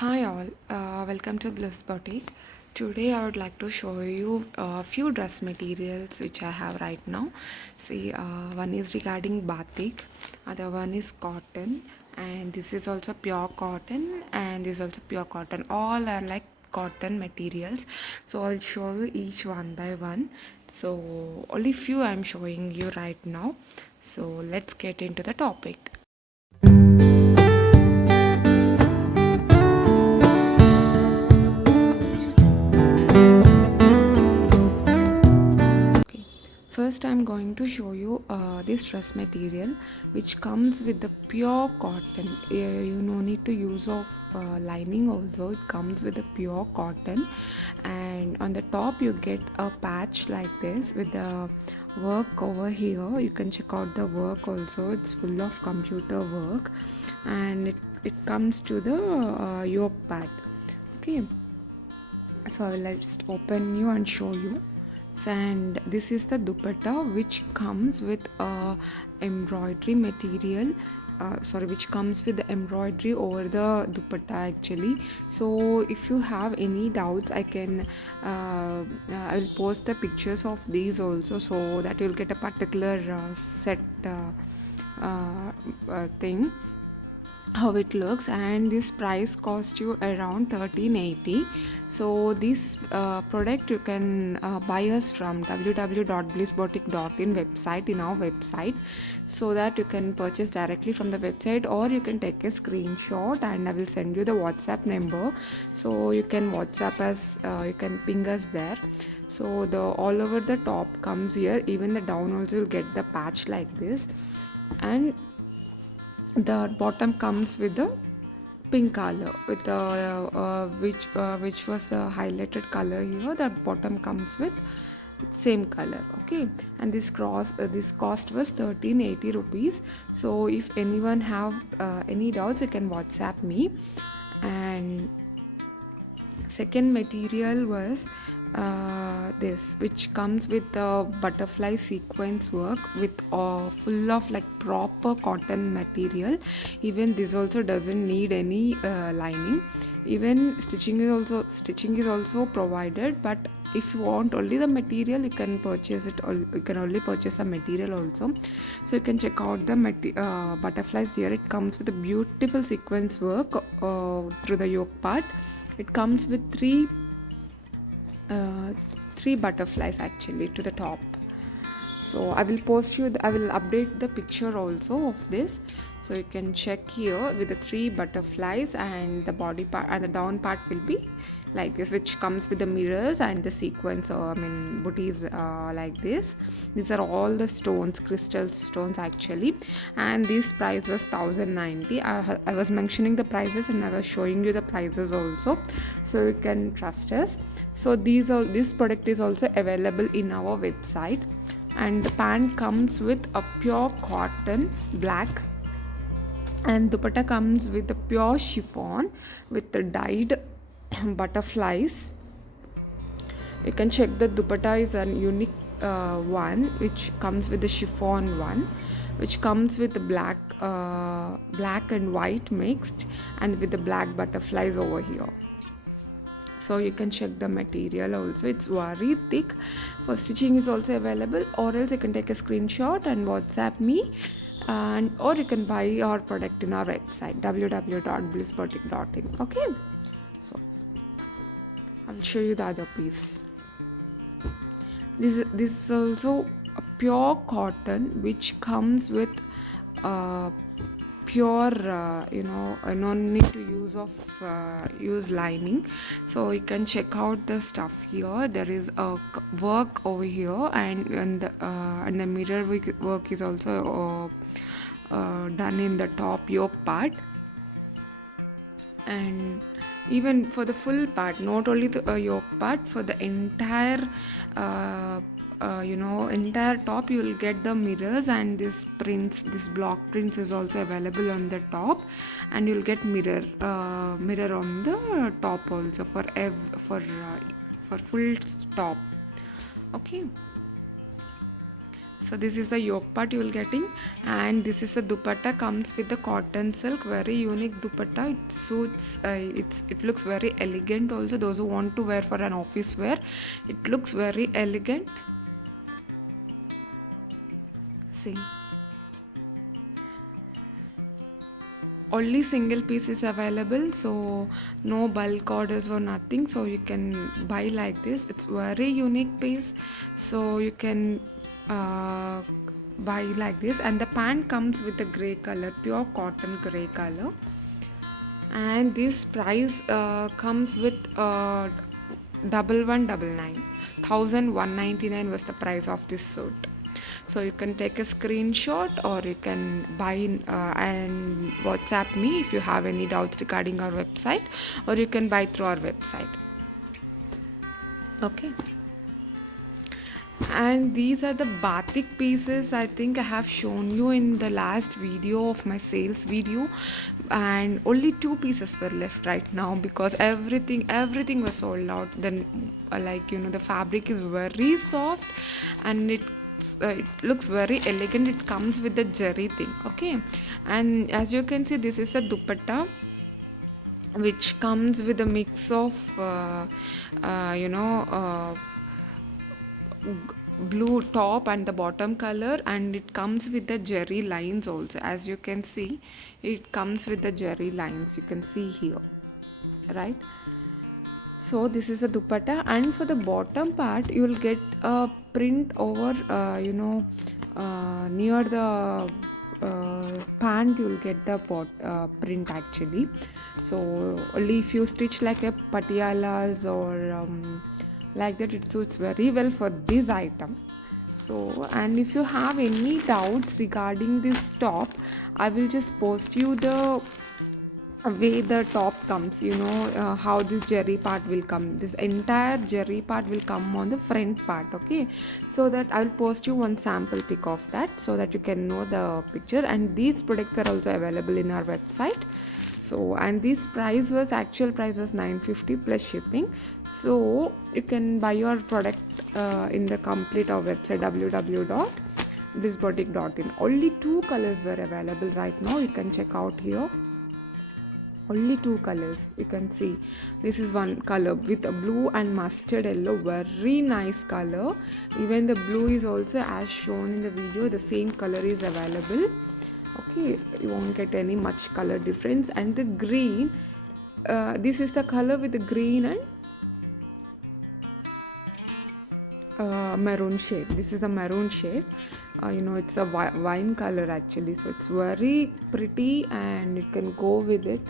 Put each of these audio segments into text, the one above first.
Hi all, welcome to Bliss Boutique. Today I would like to show you a few dress materials which I have right now. See, one is regarding batik, other one is cotton, and this is also pure cotton, and this is also pure cotton. All are like cotton materials. So I'll show you each one by one. So only few I'm showing you right now. So let's get into the topic. Okay. First, I'm going to show you this dress material which comes with the pure cotton. You no need to use of lining also. It comes with the pure cotton, and on the top you get a patch like this with the work over here. You can check out the work also. It's full of computer work, and it comes to the yoke part. Okay, so I will just open you and show you. And this is the dupatta which comes with embroidery material, which comes with the embroidery over the dupatta actually. So if you have any doubts, I will post the pictures of these also, so that you'll get a particular set thing how it looks. And this price cost you around 1380. So this product you can buy us from www.blissboutique.in website, in our website, so that you can purchase directly from the website, or you can take a screenshot and I will send you the WhatsApp number, so you can WhatsApp us, you can ping us there. So the all over the top comes here, even the down also you'll get the patch like this, and the bottom comes with the pink color with the which was the highlighted color here. The bottom comes with same color. Okay, and this cost was 1380 rupees. So if anyone have any doubts, you can WhatsApp me. And second material was this, which comes with the butterfly sequence work with full of like proper cotton material. Even this also doesn't need any lining. Even stitching is also provided, but if you want only the material, you can purchase it, or you can only purchase the material also. So you can check out the butterflies here. It comes with a beautiful sequence work through the yoke part. It comes with uh, three butterflies actually to the top. So I will post you I will update the picture also of this, so you can check here with the three butterflies, and the body part and the down part will be like this, which comes with the mirrors and the sequence, booties like this. These are all the stones, crystal stones actually, and this price was 1090. I was mentioning the prices and I was showing you the prices also, so you can trust us. So this product is also available in our website. And the pant comes with a pure cotton black, and dupatta comes with a pure chiffon with the dyed butterflies. You can check the dupatta is an unique one which comes with the chiffon one, which comes with the black and white mixed, and with the black butterflies over here. So you can check the material also. It's very thick. For stitching is also available, or else you can take a screenshot and WhatsApp me, and or you can buy our product in our website www.blissboutique.in. Okay, so I'll show you the other piece. This is also a pure cotton which comes with uh, pure no need to use lining. So you can check out the stuff here. There is a work over here, and the mirror work is also done in the top yoke part. And even for the full part, not only the yoke part, for the entire entire top, you will get the mirrors, and this block prints is also available on the top, and you'll get mirror on the top also for full top. Okay, So this is the yoke part you will getting, and this is the dupatta, comes with the cotton silk, very unique dupatta. It suits, it looks very elegant also. Those who want to wear for an office wear, it looks very elegant. See, only single piece is available, so no bulk orders or nothing, so you can buy like this. It's very unique piece, so you can buy like this. And the pant comes with a gray color, pure cotton gray color, and this price comes with 1199, 1199 was the price of this suit. So you can take a screenshot, or you can buy and WhatsApp me if you have any doubts regarding our website, or you can buy through our website. Okay. And these are the batik pieces. I think I have shown you in the last video of my sales video, and only 2 pieces were left right now because everything was sold out. Then the fabric is very soft, and it looks very elegant. It comes with the jerry thing. Okay, and as you can see, this is a dupatta which comes with a mix of blue top and the bottom color, and it comes with the jerry lines also. As you can see, it comes with the jerry lines, you can see here, right? So this is a dupatta, and for the bottom part you will get a print over near the pant. You will get the print actually. So only if you stitch like a patialas or like that, it suits very well for this item. So, and if you have any doubts regarding this top, I will just post you the way the top comes, how this jerry part will come. This entire jerry part will come on the front part. Okay, so that I will post you one sample pic of that, so that you can know the picture. And these products are also available in our website. So, and this actual price was 950 plus shipping. So you can buy your product in the complete our website, www.blissboutique.in. Only 2 colors were available right now. You can check out here. Only 2 colors you can see. This is one color with a blue and mustard yellow, very nice color. Even the blue is also as shown in the video, the same color is available. Okay, you won't get any much color difference. And the green, this is the color with the green and maroon shade. This is the maroon shade. It's a wine color actually, so it's very pretty and you can go with it.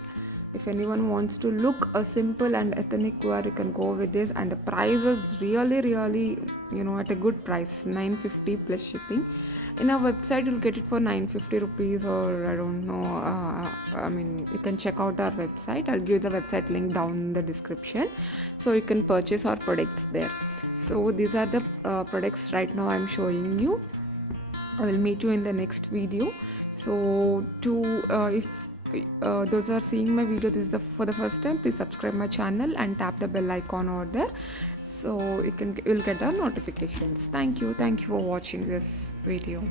If anyone wants to look a simple and ethnic wear, you can go with this. And the price was really at a good price, 950 plus shipping. In our website you'll get it for 950 rupees, or I don't know, you can check out our website. I'll give the website link down in the description, so you can purchase our products there. So these are the products right now I'm showing you. I will meet you in the next video. So if those are seeing my video for the first time, please subscribe my channel and tap the bell icon over there, so you'll get the notifications. Thank you for watching this video.